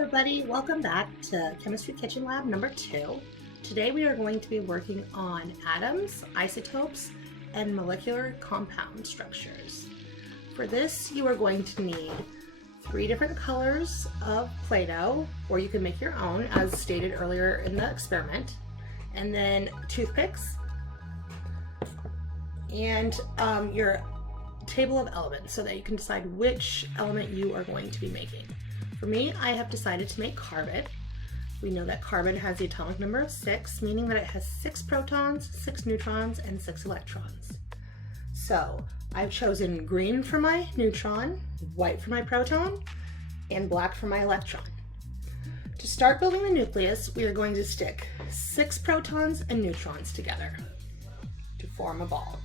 everybody, welcome back to Chemistry Kitchen Lab number 2. Today we are going to be working on atoms, isotopes, and molecular compound structures. For this you are going to need 3 different colors of Play-Doh, or you can make your own as stated earlier in the experiment, and then toothpicks, and your table of elements so that you can decide which element you are going to be making. For me, I have decided to make carbon. We know that carbon has the atomic number of 6, meaning that it has 6 protons, 6 neutrons, and 6 electrons. So I've chosen green for my neutron, white for my proton, and black for my electron. To start building the nucleus, we are going to stick 6 protons and neutrons together to form a ball.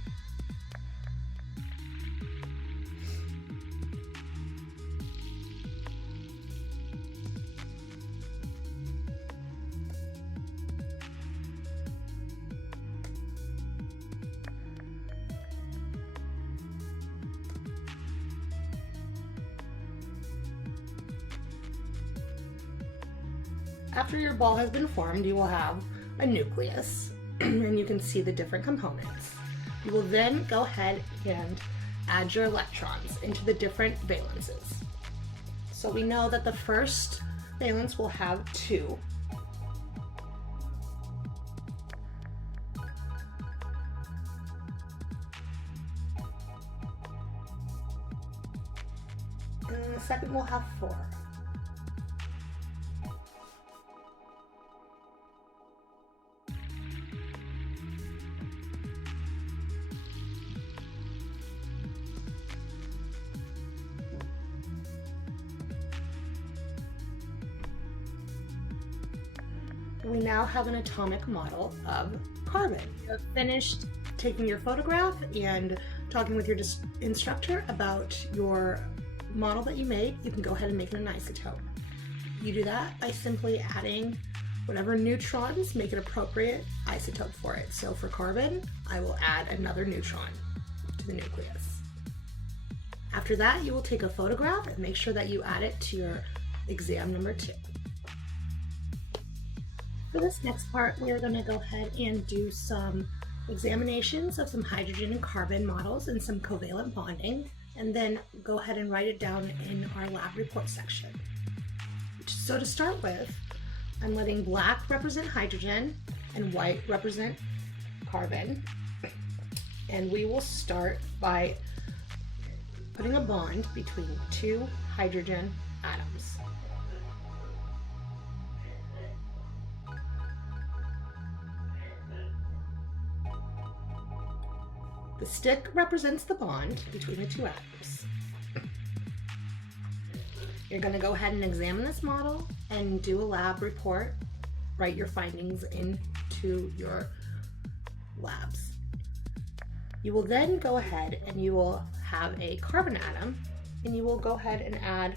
After your ball has been formed, you will have a nucleus, and you can see the different components. You will then go ahead and add your electrons into the different valences. So we know that the first valence will have 2. And then the second will have 4. We now have an atomic model of carbon. You have finished taking your photograph and talking with your instructor about your model that you made. You can go ahead and make it an isotope. You do that by simply adding whatever neutrons make an appropriate isotope for it. So for carbon, I will add another neutron to the nucleus. After that, you will take a photograph and make sure that you add it to your exam number 2. For this next part, we are going to go ahead and do some examinations of some hydrogen and carbon models and some covalent bonding, and then go ahead and write it down in our lab report section. So to start with, I'm letting black represent hydrogen and white represent carbon, and we will start by putting a bond between 2 hydrogen atoms. The stick represents the bond between the 2 atoms. You're going to go ahead and examine this model and do a lab report. Write your findings into your labs. You will then go ahead and you will have a carbon atom, and you will go ahead and add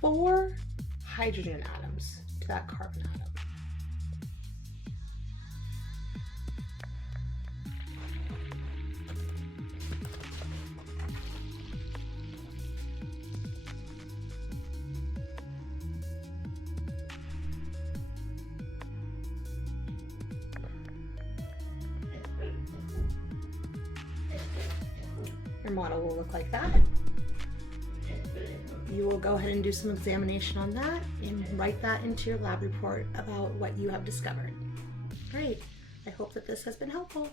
4 hydrogen atoms to that carbon atom. Your model will look like that. You will go ahead and do some examination on that and write that into your lab report about what you have discovered. Great. I hope that this has been helpful.